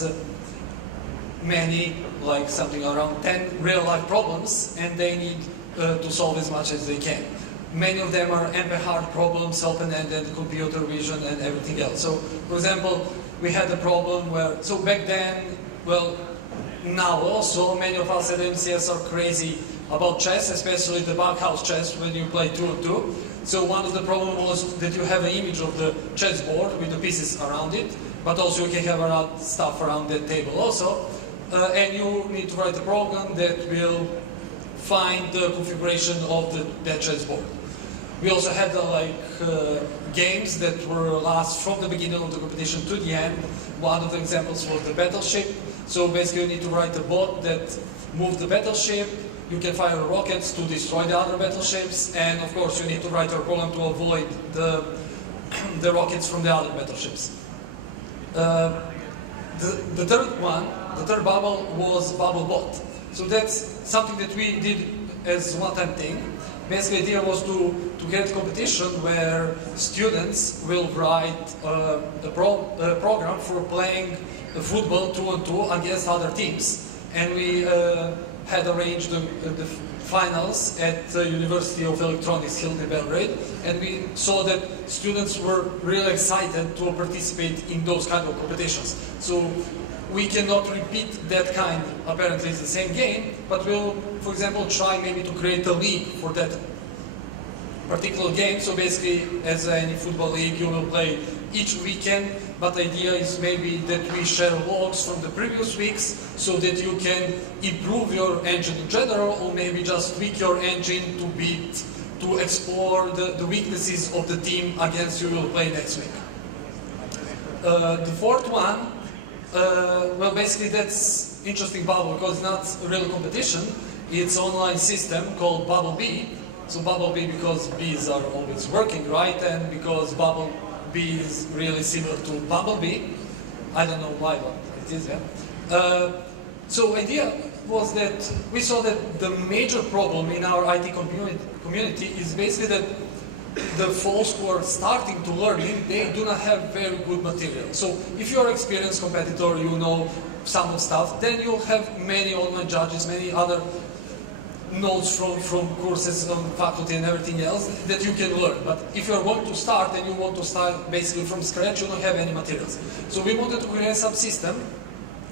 has many, like something around 10 real-life problems, and they need to solve as much as they can. Many of them are MP-hard problems, open-ended, computer vision, and everything else. So, for example, we had a problem where, so back then, well, now also, many of us at MCS are crazy about chess, especially the backhouse chess when you play 2-on-2. So one of the problems was that you have an image of the chessboard with the pieces around it, but also you can have stuff around that table also. And you need to write a program that will find the configuration of that chessboard. We also had games that were last from the beginning of the competition to the end. One of the examples was the battleship. So basically you need to write a bot that moves the battleship. You can fire rockets to destroy the other battleships, and of course you need to write a program to avoid the rockets from the other battleships. The third bubble was BubbleBot. So that's something that we did as one-time thing. Basically, the idea was to get a competition where students will write a program for playing football 2-on-2 against other teams, and we had arranged the finals at the University of Electronics Hilton Belgrade, and we saw that students were really excited to participate in those kind of competitions. So we cannot repeat that kind, apparently it's the same game, but we'll, for example, try maybe to create a league for that particular game. So basically, as any football league, you will play each weekend, but the idea is maybe that we share logs from the previous weeks so that you can improve your engine in general, or maybe just tweak your engine to explore the weaknesses of the team against you will play next week. The fourth one, well, basically that's interesting bubble because it's not a real competition. It's an online system called BubbleB. So BubbleB because bees are always working, right? And because BubbleB is really similar to Bumblebee. I don't know why, but it is, yeah. So idea was that we saw that the major problem in our IT community is basically that the folks who are starting to learning, they do not have very good material. So if you're an experienced competitor, you know some of stuff, then you'll have many online judges, many other notes from courses on faculty and everything else that you can learn. But if you're going to start and you want to start basically from scratch, you don't have any materials. So we wanted to create some system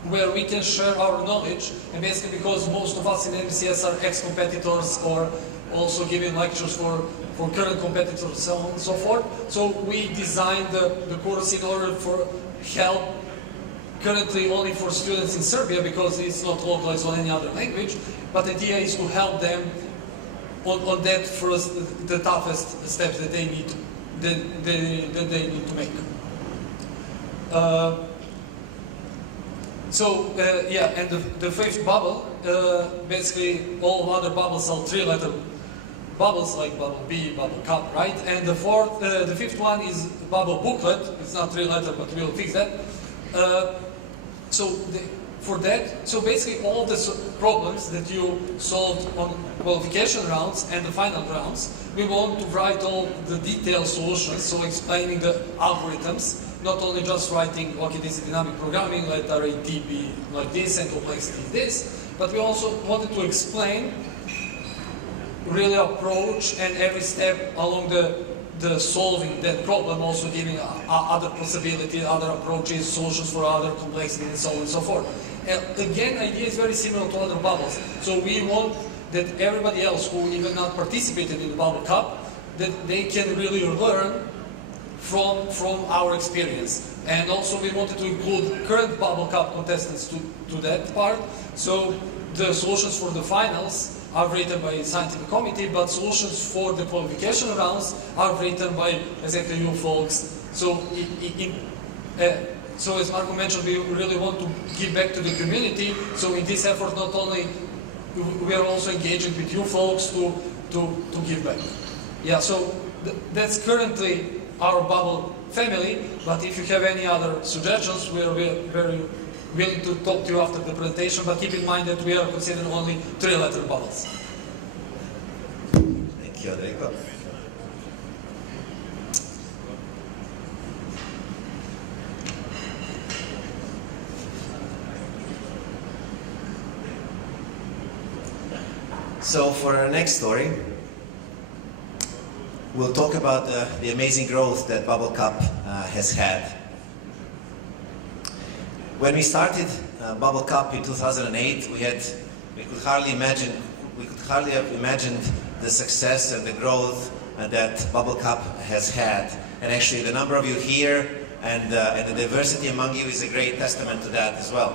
where we can share our knowledge, and basically because most of us in MCS are ex-competitors or also giving lectures for current competitors, so on and so forth. So we designed the course in order for help currently only for students in Serbia because it's not localized on any other language, but the idea is to help them on that first, the toughest steps that they need to make. Yeah, and the fifth bubble, basically all other bubbles are three-letter bubbles like BubbleB, BubbleCup, right? And the fifth one is Bubble Booklet. It's not three-letter, but we'll fix that. For that, so basically all the problems that you solved on qualification rounds and the final rounds, we want to write all the detailed solutions, so explaining the algorithms, not only just writing, okay, this is dynamic programming, let array T be like this and complexity this, but we also wanted to explain really approach and every step along the solving that problem, also giving other possibilities, other approaches, solutions for other complexity, and so on and so forth. And again, idea is very similar to other bubbles. So we want that everybody else who even not participated in the BubbleCup, that they can really learn from our experience. And also we wanted to include current BubbleCup contestants to that part. So the solutions for the finals are written by a scientific committee, but solutions for the qualification rounds are written by exactly you folks. So, so as Marko mentioned, we really want to give back to the community. So in this effort, not only we are also engaging with you folks to give back. Yeah, so that's currently our Bubble family. But if you have any other suggestions, we are very willing to talk to you after the presentation, but keep in mind that we are considering only three-letter bubbles. Thank you, Andreja. So for our next story, we'll talk about the amazing growth that BubbleCup has had. When we started BubbleCup in 2008, we could hardly have imagined the success and the growth that BubbleCup has had. And actually, the number of you here and the diversity among you is a great testament to that as well.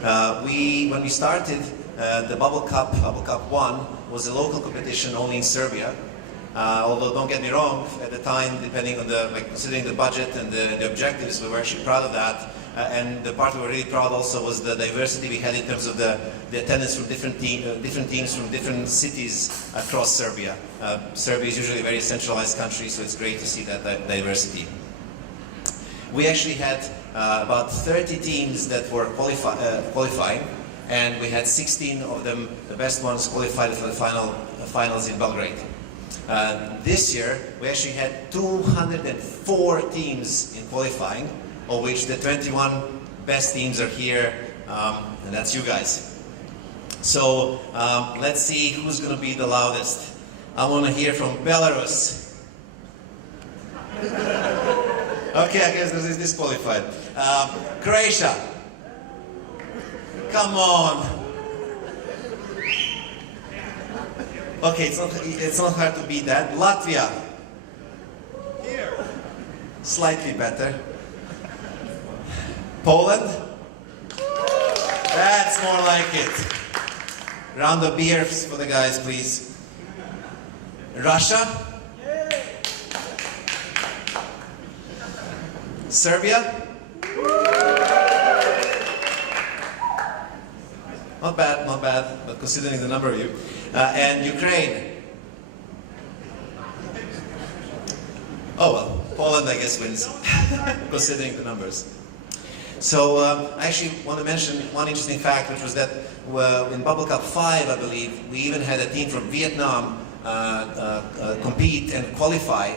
When we started, the BubbleCup8 was a local competition only in Serbia. Although don't get me wrong, at the time, depending on considering the budget and the objectives, we were actually proud of that. And the part we were really proud also was the diversity we had in terms of the attendance from different teams from different cities across Serbia. Serbia is usually a very centralized country, so it's great to see that diversity. We actually had about 30 teams that were qualifying, and we had 16 of them, the best ones, qualified for the finals in Belgrade. This year, we actually had 204 teams in qualifying, of which the 21 best teams are here, and that's you guys. So let's see who's going to be the loudest. I want to hear from Belarus. Okay, I guess this is disqualified. Croatia. Come on. Okay, it's not hard to beat that. Latvia. Here. Slightly better. Poland. That's more like it. Round of beers for the guys, please. Russia. Serbia. Not bad, but considering the number of you. And Ukraine. Oh well, Poland I guess wins, considering the numbers. So I actually want to mention one interesting fact, which was that in BubbleCup8, I believe, we even had a team from Vietnam compete and qualify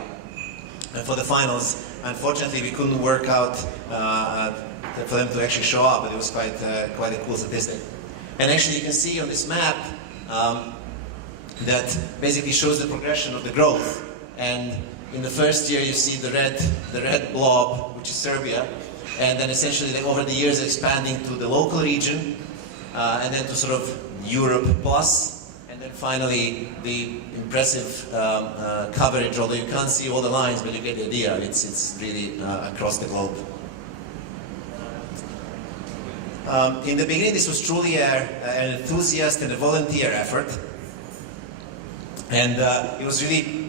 for the finals. Unfortunately, we couldn't work out for them to actually show up, but it was quite a cool statistic. And actually, you can see on this map that basically shows the progression of the growth. And in the first year, you see the red blob, which is Serbia, and then essentially over the years expanding to the local region, and then to sort of Europe plus, and then finally the impressive coverage. Although you can't see all the lines, but you get the idea. It's really across the globe. In the beginning, this was truly an enthusiast and a volunteer effort, and it was really